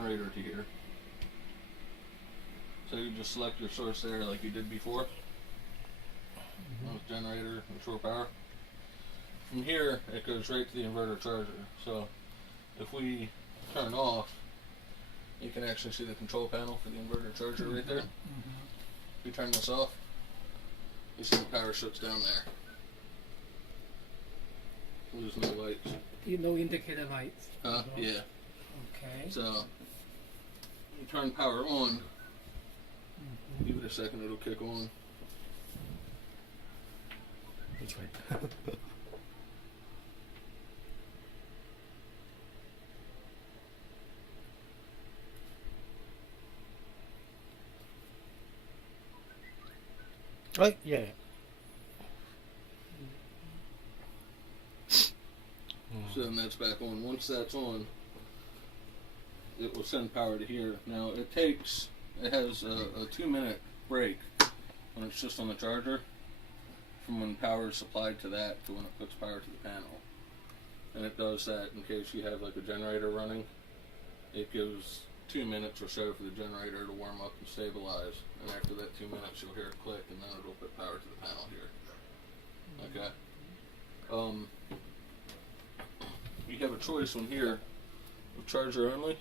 generator to here. So you just select your source there like you did before. With generator and shore power. From here, it goes right to the inverter charger. So if we turn off, you can actually see the control panel for the inverter charger right there. If we turn this off, you see the power shuts down there. There's no lights. No indicator lights. Yeah. Okay. So you turn power on. Give it a second, it'll kick on. That's right. Right, yeah. So then that's back on. Once that's on, it will send power to here. Now it has a 2-minute break when it's just on the charger from when power is supplied to that to when it puts power to the panel. And it does that in case you have like a generator running. It gives 2 minutes or so for the generator to warm up and stabilize. And after that 2 minutes, you'll hear it click, and then it'll put power to the panel here. Okay. You have a choice on here of charger only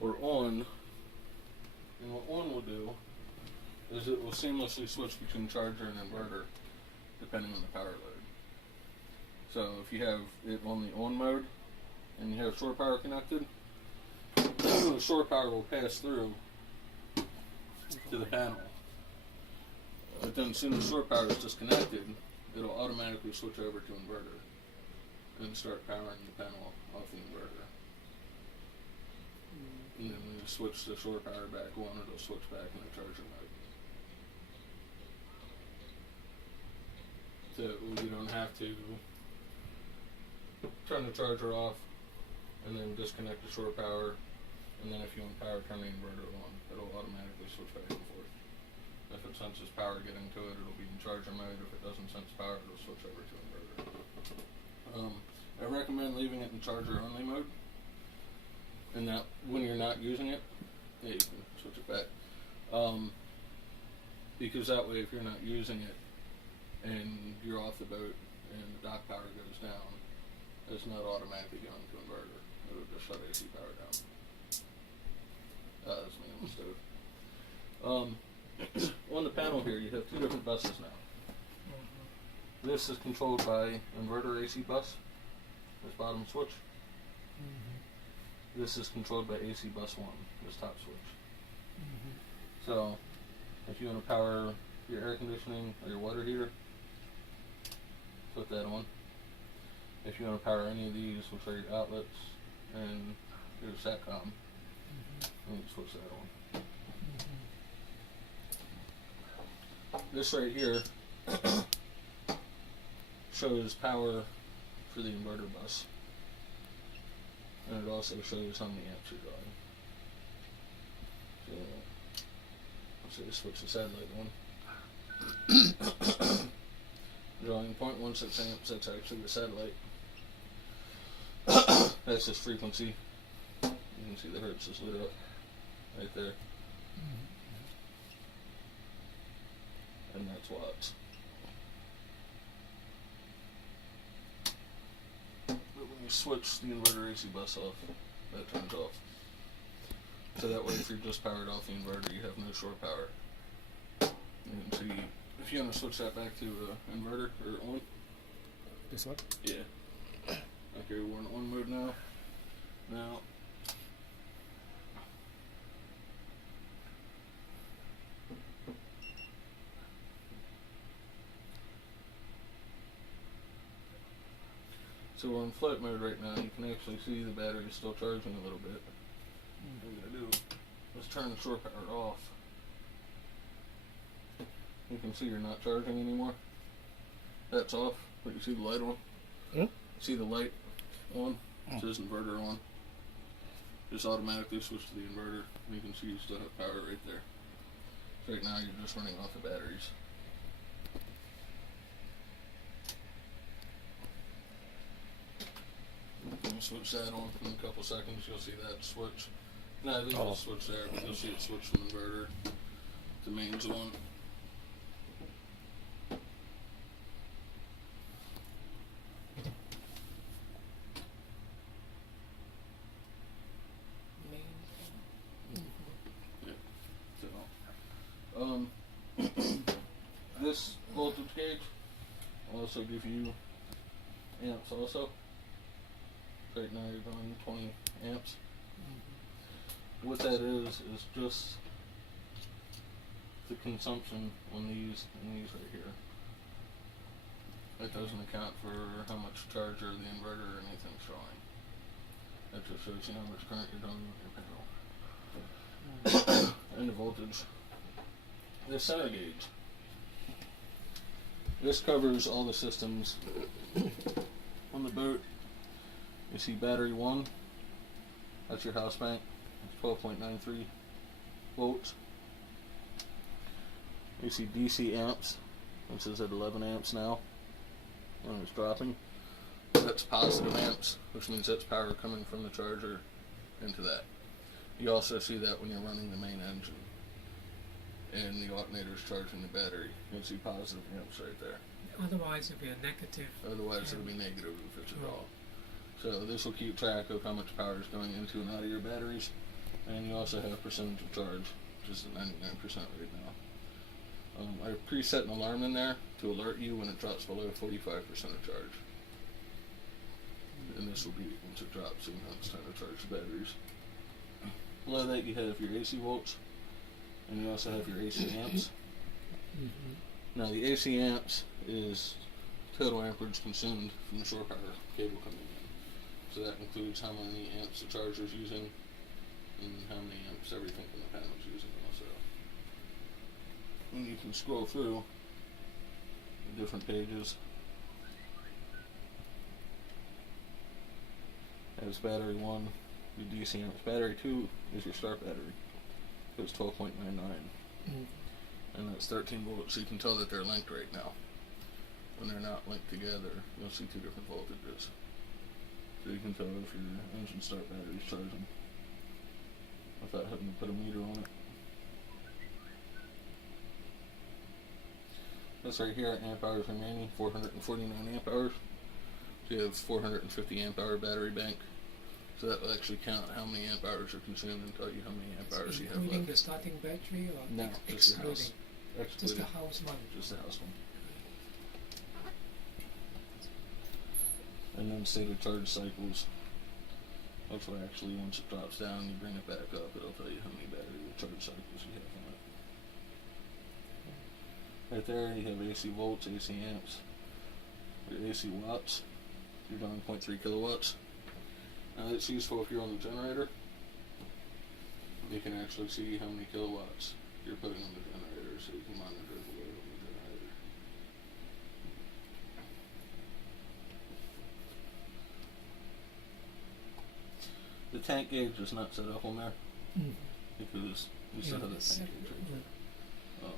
or on. And what on will do is it will seamlessly switch between charger and inverter depending on the power load. So if you have it on the on mode and you have shore power connected, the shore power will pass through to the panel. But then as soon as shore power is disconnected, it'll automatically switch over to inverter and start powering the panel off the inverter. And then when you switch the shore power back on, it'll switch back into charger mode. So you don't have to turn the charger off and then disconnect the shore power, and then if you want power, turn the inverter on. It'll automatically switch back and forth. If it senses power getting to it, it'll be in charger mode. If it doesn't sense power, it'll switch over to inverter. I recommend leaving it in charger only mode, and that when you're not using it, yeah, you can switch it back. Because that way, if you're not using it and you're off the boat and the dock power goes down, it's not automatically going to inverter. It'll just shut AC power down. That's me on the stove. On the panel here, you have two different buses now. This is controlled by inverter AC bus, this bottom switch. This is controlled by AC bus 1, this top switch. So, if you want to power your air conditioning or your water heater, put that on. If you want to power any of these, which are your outlets and your SATCOM, you can switch that on. This right here shows power for the inverter bus, and it also shows how many amps you're drawing. So switch the satellite on. Drawing 0.16 amps, that's actually the satellite. That's just frequency. You can see the hertz is lit up right there. And that's watts. But when you switch the inverter AC bus off, that turns off. So that way if you're just powered off the inverter, you have no shore power. You can see, if you want to switch that back to inverter or on. This one? Yeah. Okay, we're in on mode now. Now, so we're in float mode right now. You can actually see the battery is still charging a little bit. What we're gonna do is turn the shore power off. You can see you're not charging anymore. That's off, but you see the light on. See the light on? It says inverter on. Just automatically switch to the inverter, and you can see you still have power right there. Right now you're just running off the batteries. switch that on in a couple seconds. You'll see that switch. No, there's Oh. a switch there, but you'll see it switch from inverter to mains on. So, this voltage gauge will also give you amps also. Right now you're going 20 amps. What that is just the consumption on these and these right here. That doesn't account for how much charger the inverter or anything's drawing. That just shows you how much current you're drawing with your panel. And the voltage. The center gauge. This covers all the systems on the boat. You see battery 1, that's your house bank, it's 12.93 volts. You see DC amps, which is at 11 amps now, and it's dropping. That's positive amps, which means that's power coming from the charger into that. You also see that when you're running the main engine and the alternator's charging the battery. You'll see positive amps right there. Otherwise, it'll be a negative. Otherwise, it'll be negative if it's at all. So this will keep track of how much power is going into and out of your batteries, and you also have percentage of charge, which is at 99% right now. I've preset an alarm in there to alert you when it drops below 45% of charge, and this will be once it drops, so you know it's time to charge the batteries. Below that, you have your AC volts, and you also have your AC amps. Now the AC amps is total amperage consumed from the shore power cable coming in. So that includes how many amps the charger is using and how many amps everything in the panel is using also. And you can scroll through the different pages. As battery 1, your DC amps. Battery 2 is your start battery. So it's 12.99. And that's 13 volts, so you can tell that they're linked right now. When they're not linked together, you'll see two different voltages. So you can tell if your engine start battery is charging without having to put a meter on it. This right here, amp hours remaining, 449 amp hours. So you have 450 amp hour battery bank. So that will actually count how many amp hours are consumed and tell you how many amp hours you have Including left. the starting battery or No, just your house. excluding? Just the house one. Just the house one. And then stated charge cycles. Which will actually, once it drops down, you bring it back up, it'll tell you how many battery charge cycles you have on it. Right there, you have AC volts, AC amps, your AC watts. You're drawing 0.3 kilowatts. Now it's useful if you're on the generator. You can actually see how many kilowatts you're putting on the generator, so you can monitor the load on the generator. The tank gauge is not set up on there because we still have that tank gauge right there.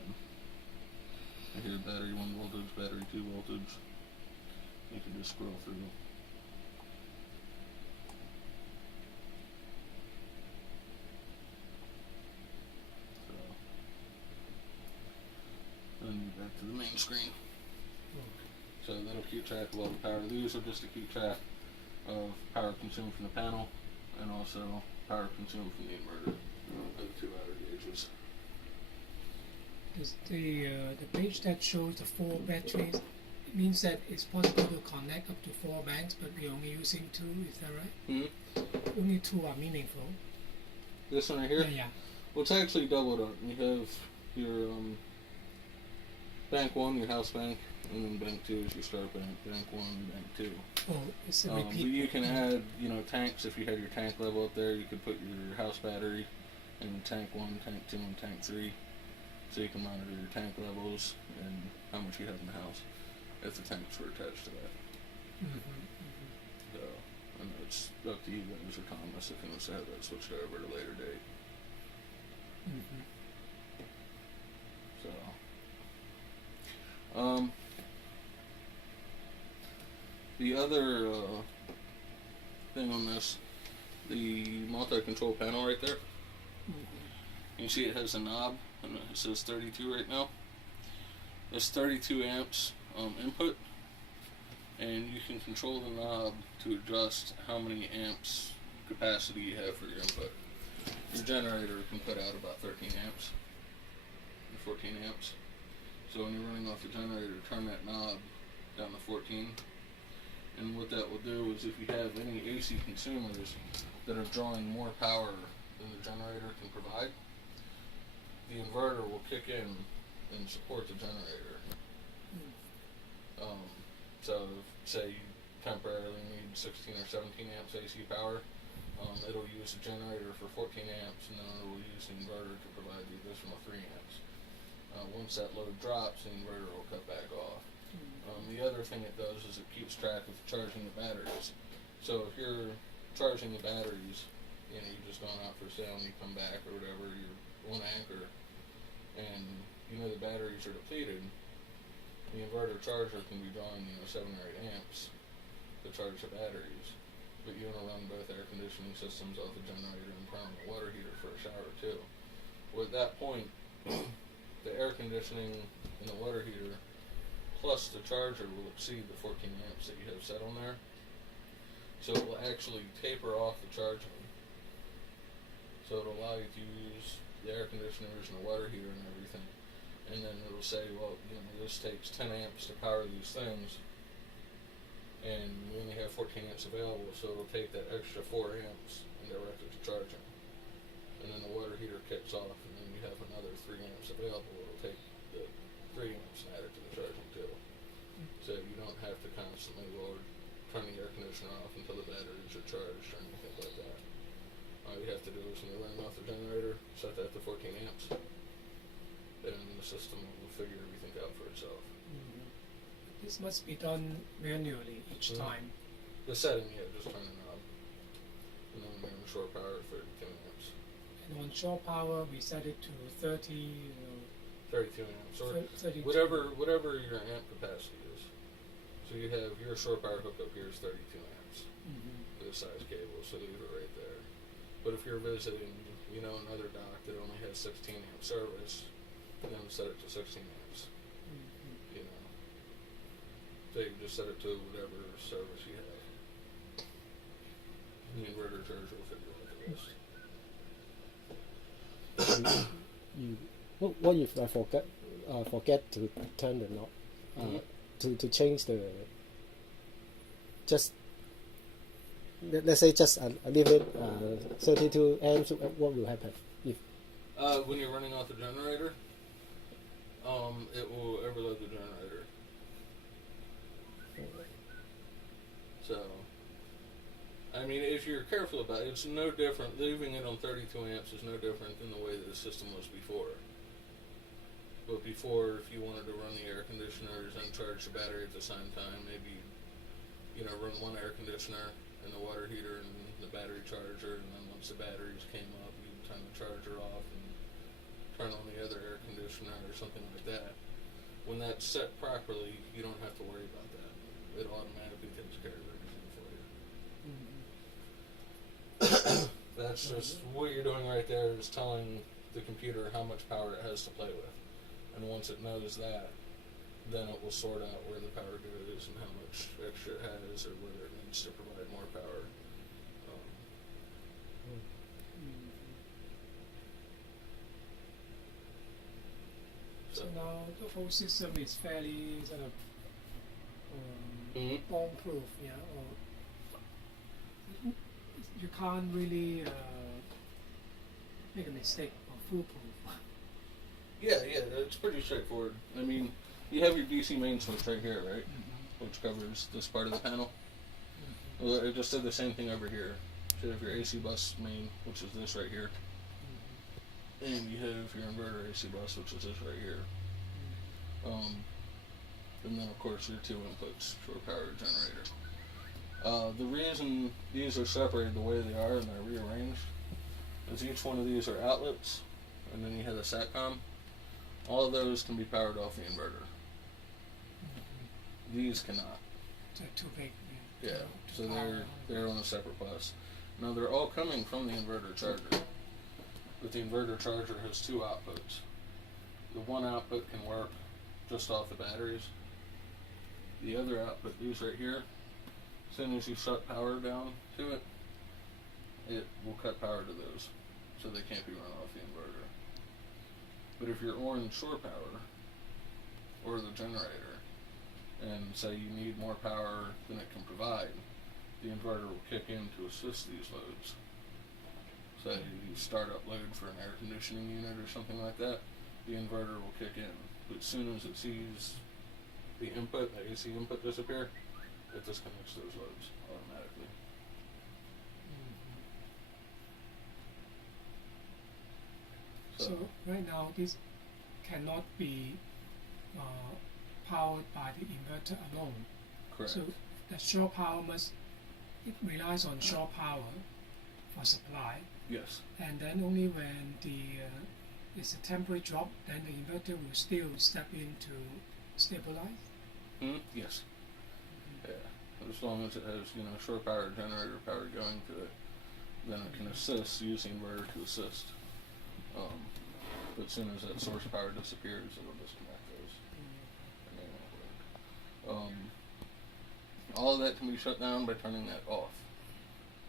I hear battery 1 voltage, battery 2 voltage. You can just scroll through. And back to the main screen. So that'll keep track of all the power. These are just to keep track of power consumed from the panel and also power consumed from the inverter. The two outer gauges. Is the page that shows the 4 batteries, it means that it's possible to connect up to 4 banks, but we're only using 2, is that right? Only 2 are meaningful. This one right here? Yeah. Well, it's actually doubled up. You have your bank 1, your house bank, and then bank 2 is your start bank. Bank 1, bank 2. Oh, it's a But repeat. you can add, tanks. If you have your tank level up there, you could put your house battery in tank 1, tank 2, and tank 3. So you can monitor your tank levels and how much you have in the house if the tanks were attached to that. So, I know it's up to you guys or Thomas if you want to have that switched over at a later date. So, the other thing on this. The multi-control panel right there. You see it has a knob, and it says 32 right now. It's 32 amps input, and you can control the knob to adjust how many amps capacity you have for your input. Your generator can put out about 13 amps or 14 amps. So when you're running off the generator, turn that knob down to 14. And what that will do is if you have any AC consumers that are drawing more power than the generator can provide, the inverter will kick in and support the generator. So say you temporarily need 16 or 17 amps AC power, it'll use the generator for 14 amps, and then it will use the inverter to provide the additional 3 amps. Once that load drops, the inverter will cut back off. The other thing it does is it keeps track of charging the batteries. So if you're charging the batteries, you know, you're just going out for a sail and you come back or whatever, you're on anchor, and you know the batteries are depleted, the inverter charger can be drawing, 7 or 8 amps to charge the batteries. But you want to run both air conditioning systems off the generator and turn on the water heater for a shower too. Well, at that point, the air conditioning and the water heater plus the charger will exceed the 14 amps that you have set on there. So it will actually taper off the charging. So it'll allow you to use the air conditioners and the water heater and everything. And then it'll say, well, this takes 10 amps to power these things, and we only have 14 amps available, so it'll take that extra 4 amps and direct it to charging. And then the water heater kicks off, and then you have another 3 amps available. It'll take the 3 amps and add it to the charging too. So you don't have to constantly turn the air conditioner off until the batteries are charged or anything like that. All you have to do is when you're running off the generator, set that to 14 amps. Then the system will figure everything out for itself. This must be done manually each time. The setting, just turn the knob. And then when you're on shore power, 32 amps. And on shore power, we set it to 30. 32 amps, or 32. whatever your amp capacity is. So you have your shore power hookup here is 32 amps. This size cable, so leave it right there. But if you're visiting, another dock that only has 16 amp service, then set it to 16 amps. So you just set it to whatever service you have. And the inverter charger will figure out the rest. What if I forget to turn the knob, to change the, just let's say just a little bit 32 amps, what will happen if when you're running off the generator, it will overload the generator. So, if you're careful about it, it's no different. Leaving it on 32 amps is no different than the way that the system was before. But before, if you wanted to run the air conditioners and charge the battery at the same time, maybe, run one air conditioner and the water heater and the battery charger, and then once the batteries came up, you'd turn the charger off and turn on the other air conditioner or something like that. When that's set properly, you don't have to worry about that. It automatically takes care of everything for you. That's just what you're doing right there is telling the computer how much power it has to play with. And once it knows that, then it will sort out where the power goes and how much extra it has or whether it needs to provide more power. So now the whole system is fairly sort of bomb-proof, or you can't really make a mistake or foolproof. Yeah, it's pretty straightforward. You have your DC main switch right here, right? Which covers this part of the panel. Well, it just did the same thing over here. So you have your AC bus main, which is this right here. And you have your inverter AC bus, which is this right here. And then of course your 2 inputs for a power generator. The reason these are separated the way they are and they're rearranged is each one of these are outlets, and then you have a SATCOM. All of those can be powered off the inverter. These cannot. Too big. Yeah, so power. they're on a separate bus. Now they're all coming from the inverter charger, but the inverter charger has two outputs. The one output can work just off the batteries. The other output, these right here, as soon as you shut power down to it, it will cut power to those, so they can't be run off the inverter. But if you're on shore power, or the generator, and say you need more power than it can provide, the inverter will kick in to assist these loads. So you start up load for an air conditioning unit or something like that, the inverter will kick in. But as soon as it sees the input, the AC input disappear, it disconnects those loads automatically. So right now this cannot be powered by the inverter alone. Correct. So the shore power it relies on shore power for supply, Yes. and then only when it's a temporary drop, then the inverter will still step in to stabilize. Yes. Yeah. As long as it has, shore power generator power going to it, then it can assist, use the inverter to assist. But as soon as that source power disappears, it'll disconnect those. And they won't work. All of that can be shut down by turning that off.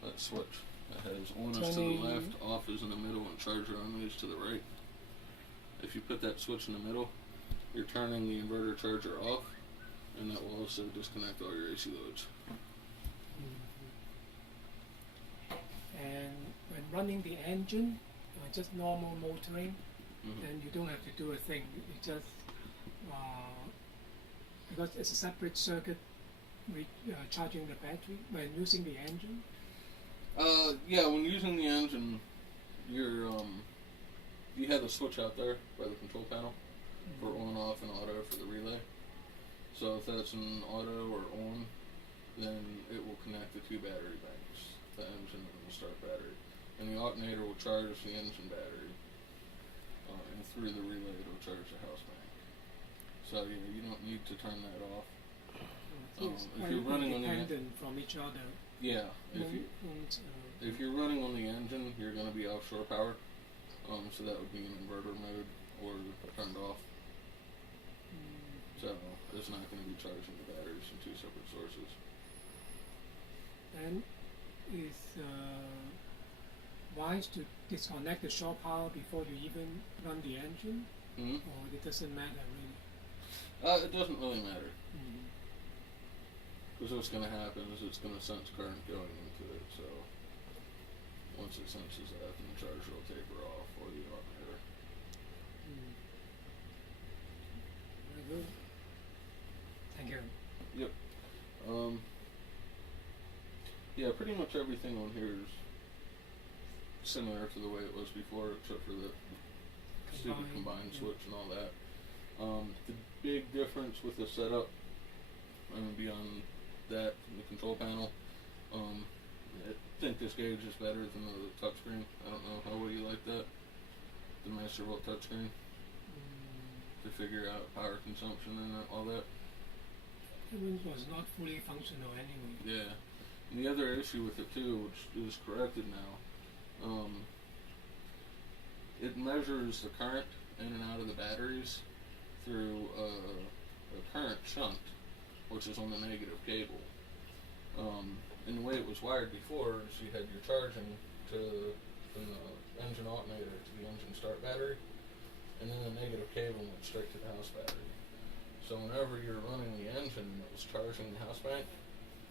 That switch that has on is to the left, off is in the middle, and charger only is to the right. If you put that switch in the middle, you're turning the inverter charger off, and that will also disconnect all your AC loads. And when running the engine, just normal motoring, then you don't have to do a thing. You just because it's a separate circuit charging the battery when using the engine. Yeah, when using the engine, you have a switch out there by the control panel for on, off, and auto for the relay. So if that's an auto or on, then it will connect the two battery banks, the engine and the start battery. And the alternator will charge the engine battery, and through the relay it will charge the house bank. So you don't need to turn that off. If you're running on the independent from each other. Yeah, if you're running on the engine, you're going to be offshore power. So that would be in inverter mode or turned off. So it's not going to be charging the batteries from two separate sources. And is wise to disconnect the shore power before you even run the engine, or it doesn't matter really? It doesn't really matter. Because what's going to happen is it's going to sense current going into it. So once it senses that, then the charger will taper off or the alternator. Very good. Thank you. Yep. Yeah, pretty much everything on here is similar to the way it was before, except for the stupid combined switch and all that. The big difference with the setup, beyond that, the control panel, I think this gauge is better than the touchscreen. I don't know how well you like that. The Mastervolt touchscreen to figure out power consumption and all that. It was not fully functional anyway. Yeah. And the other issue with it too, which is corrected now, it measures the current in and out of the batteries through a current shunt, which is on the negative cable. And the way it was wired before is you had your charging from the engine alternator to the engine start battery, and then the negative cable went straight to the house battery. So whenever you're running the engine that was charging the house bank,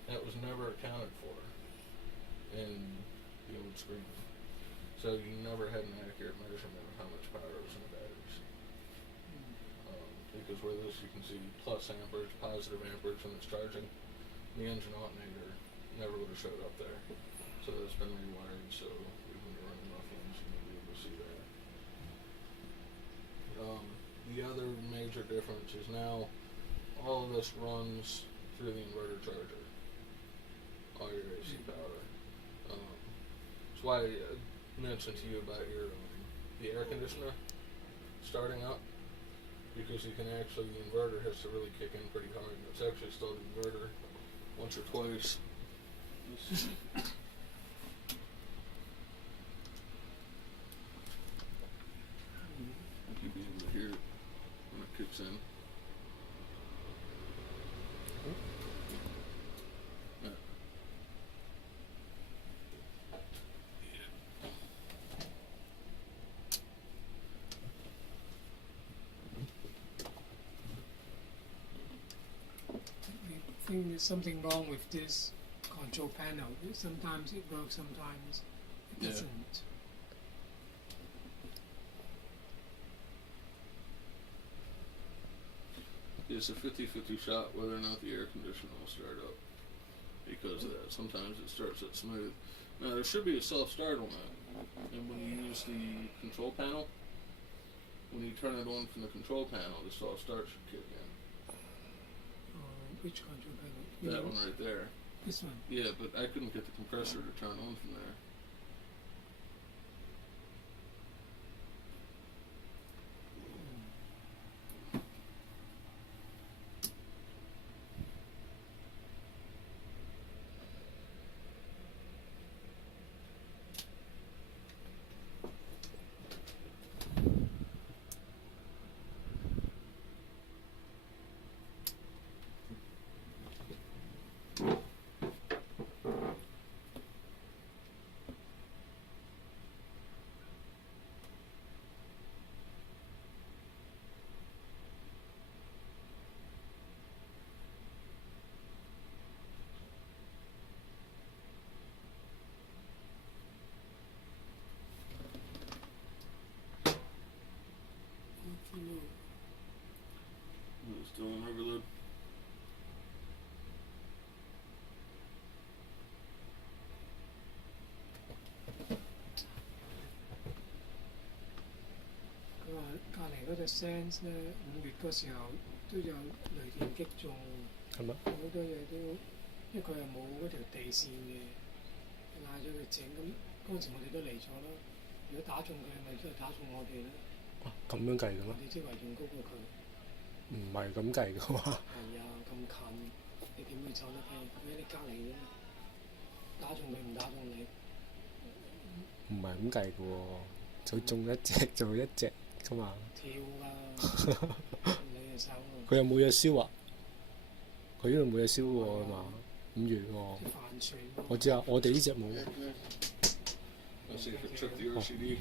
that was never accounted for in the old screen. So you never had an accurate measurement of how much power was in the batteries. Because where this you can see plus amperage, positive amperage when it's charging, the engine alternator never would have showed up there. So that's been rewired, so when you're running off the engine, you'll be able to see that. The other major difference is now all of this runs through the inverter charger. All your AC power. That's why I mentioned to you about the air conditioner starting up, because you can actually, the inverter has to really kick in pretty hard, and it's actually still the inverter once or twice Let's see. You'll be able to hear it when it kicks in. Yeah. I think there's something wrong with this control panel. Sometimes it works, sometimes it Yeah. doesn't. It's a 50-50 shot whether or not the air conditioner will start up because of that. Sometimes it starts it smooth. Now there should be a self-start on that, and when you use the control panel, when you turn it on from the control panel, the self-start should kick in. Which control panel? That one right there. This one. Yeah, but I couldn't get the compressor to turn on from there. It's still on overload.佢話隔離嗰隻 Sense 咧，5月嗰時候都有雷電擊中，係咪？好多嘢都，因為佢又冇嗰條地線嘅，嗌咗佢整咁，嗰陣時我哋都嚟咗啦。如果打中佢，咪都係打中我哋啦。咁樣計嘅咩？我哋職位仲高過佢。唔係咁計嘅嘛。係啊，咁近，你點會走得開？佢喺你隔離啫嘛，打中佢唔打中你。唔係咁計嘅喎，佢中一隻就一隻㗎嘛。跳啊！你隻手喎。佢又冇嘢燒啊？佢呢度冇嘢燒喎嘛？5月喎。帆船喎。我知啊，我哋呢隻冇。Let's see if it took the RCD.